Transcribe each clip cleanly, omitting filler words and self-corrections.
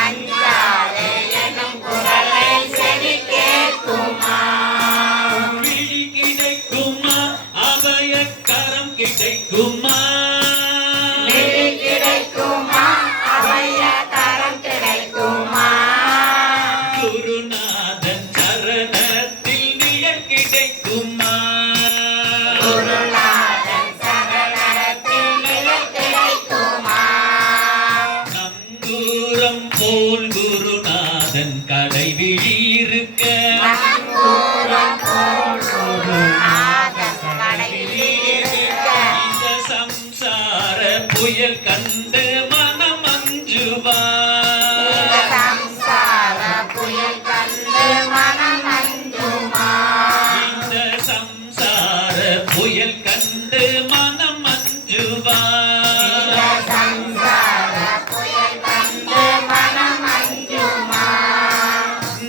அஞ்சாதே எனும் குரலை செவி கேட்குமா? விழி கிடைக்குமா? அபயக்கரம் கிடைக்குமா? விழி கிடைக்குமா? அபயக்கரம் கிடைக்குமா? குருநாதன் சரணத்தில் நிழல் கிடைக்குமா? குருநாதன் சரணத்தில் நிழல் கிடைக்குமா? நங்கூரம் போல் குருநாதன் கடைவிழி இருக்க, நங்கூரம் போல் குருநாதன் கடைவிழி இருக்க, இந்த சம்சார புயல் கண்டு மனம் அஞ்சுவார். இந்த சம்சார புயல் கண்டு மனம் அஞ்சுமா? இந்த சம்சார புயல் கண்டு மனம் அஞ்சுவார். இந்த சம்சார புயல் கண்டு மனம் அஞ்சுமா?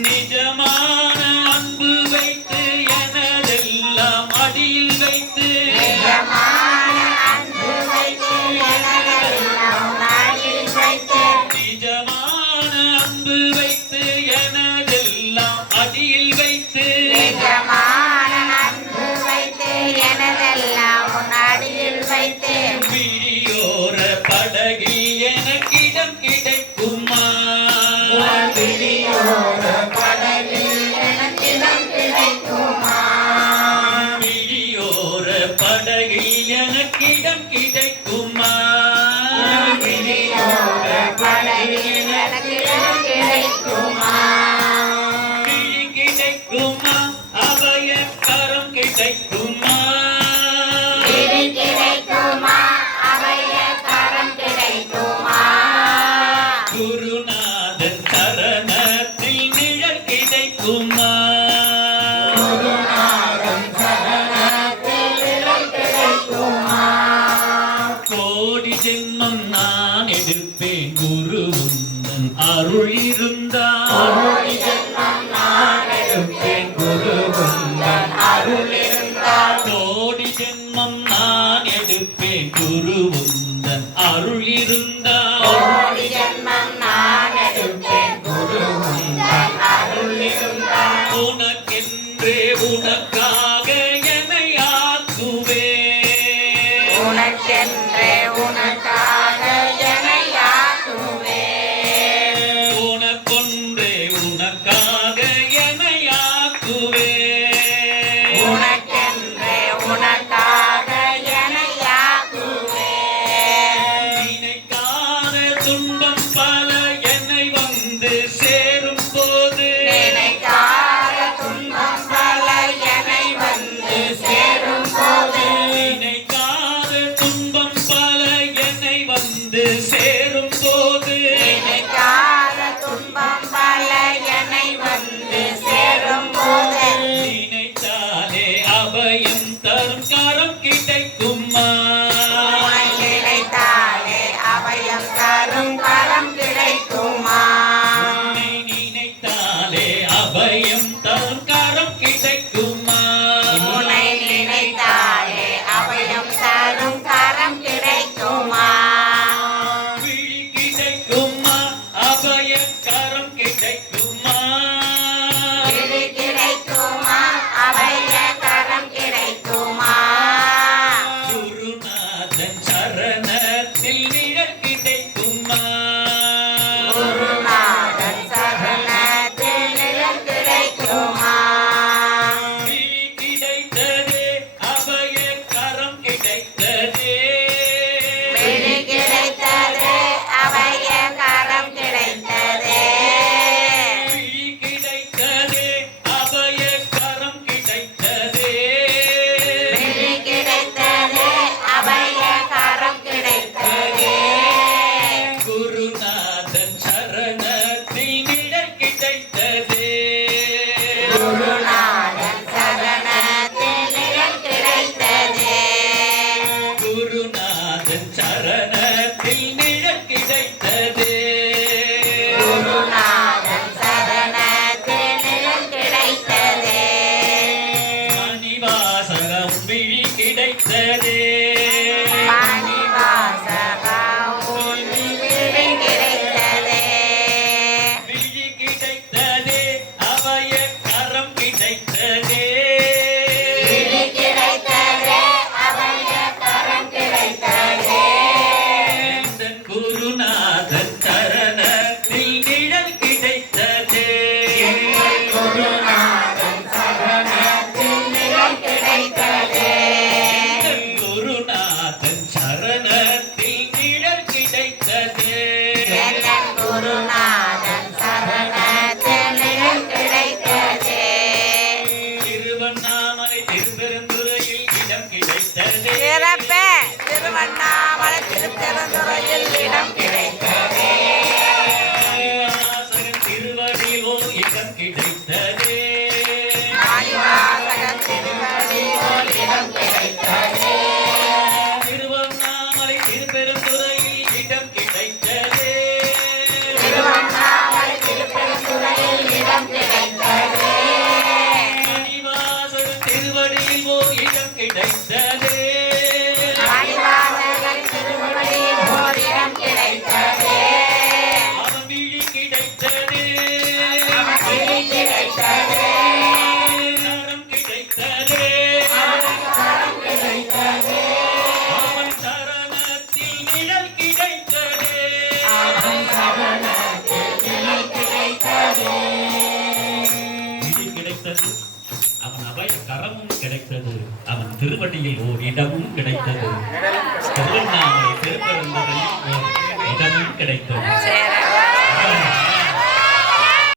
நிஜமான அன்பு வைத்து எனதெல்லாம் அடியில் வைத்து, நிஜமான அன்பு வைத்து எனதெல்லாம் அடியில் வைத்து, நிஜமான அன்பு வைத்து எனதெல்லாம் அடியில் வைத்து, நிஜமான அன்பு வைத்து எனதெல்லாம் உன் அடியில் வைத்து, விழியோர படகில் எனக்கிடம் கிடைக்குமா? உன் விழியோர படகில் எனக்கிடம் கிடைக்குமா? விழியோர படகில் எனக்கிடம் கிடைக்குமா? உன் விழியோர படகில் எனக்கிடம் கிடைக்குமா? விழி கிடைக்குமா? அபயக்கரம் கிடைக்குமா? விழி கிடைக்குமா? அபயக்கரம் கிடைக்குமா? குருநாதன் சரணத்தில் நிழல் கிடைக்குமா? குருநாதன் சரணத்தில் நிழல் கிடைக்குமா? கோடி ஜென்மம் நான் எடுப்பேன் குரு உந்தன் அருள் இருந்தால். கோடி ஜென்மம் நான் எடுப்பேன் குரு உந்தன் அருள் இருந்தால். கோடி ஜென்மம் நான் எடுப்பேன் குரு உந்தன் அருள் இருந்தால். கோடி ஜென்மம் நான் எடுப்பேன் குரு உந்தன் அருள் இருந்தால். உனக்கென்றே உனக்காக என்னை ஆக்குவேன். உனக்கென்றே உனக்காக என்னை ஆக்குவேன். உனக்கொன்றே உனக்காக என்னை ஆக்குவேன். உனக்கென்றே உனக்காக என்னை ஆக்குவேன். நினைக்காத துன்பம் பல என்னை வந்து சேரும் போது, நினைக்காத துன்பம் பல என்னை வந்து சேரும் போது, நினைக்காத துன்பம் பல என்னை வந்து சேரும் போது, நினைக்காத துன்பம் பல என்னை வந்து சேரும் போது, நினைத்தாலே அபயம் தரும் கரம் கிடைக்குமா? உம்மை நினைத்தாலே அபயம் தரும் கரம் கிடைக்குமா? உன்னை நினைத்தாலே அபயம் தரும் கரம் கிடைக்குமா? உன்னை நினைத்தாலே அபயம் தரும் கரம் கிடைக்குமா? விழி கிடைக்குமா? அபயக்கரம் கிடைக்குமா? விழி கிடைக்குமா? அபய கரம் கிடைக்குமா? குருநாதன் சரணத்தில் நிழல் கிடைக்குமா? குருநாதன் சரணத்தில் நிழல் கிடைக்குமா? விழி கிடைத்ததே, அபயக்கரம் கிடைத்ததே. விழி கிடைத்ததே, அபய கரம் கிடைத்ததே. விழி கிடைத்ததே, அபயக்கரம் கிடைத்ததே. விழி கிடைத்ததே, அபய கரம் கிடைத்ததே. குருநாதன் சரணத்தில் நிழல் கிடைத்ததே. குருநாதன் சரணத்தில் நிழல் கிடைத்ததே. குருநாதன் சரணத்தில் நிழல் கிடைத்ததே. குருநாதன் சரணத்தில் நிழல் கிடைத்ததே. மணிவாசகம் விழி கிடைத்ததே. மணிவாசகா உன் விழி கிடைத்ததே. திருப்பெருந்துறையில் இடம் கிடைத்தது திருவண்ணாமலை திருப்பெருந்துறையில் இடம் கிடைத்தது மணிவாசகர் திருவடியில் ஓர் இடம் கிடைத்தது மணிவாசகர் திருவடியில் ஓர் இடம் கிடைத்தது அவன் விழி கிடைத்தது அவன் விழி கிடைத்தது நரம் கிடைத்தது அவன் கிடைத்தது அவன் சரணத்தில் நிழல் கிடைத்தது அவன் சரணத்தில் நிலை கிடைத்தது விழி கிடைத்தது அவன் அபய கரமும் கிடைத்தது அவன் திருவடியில் ஓர் இடமும் கிடைத்தது திருவண்ணாமலை திருப்பெருந்துறையில் ஓர் இடமும் கிடைத்தது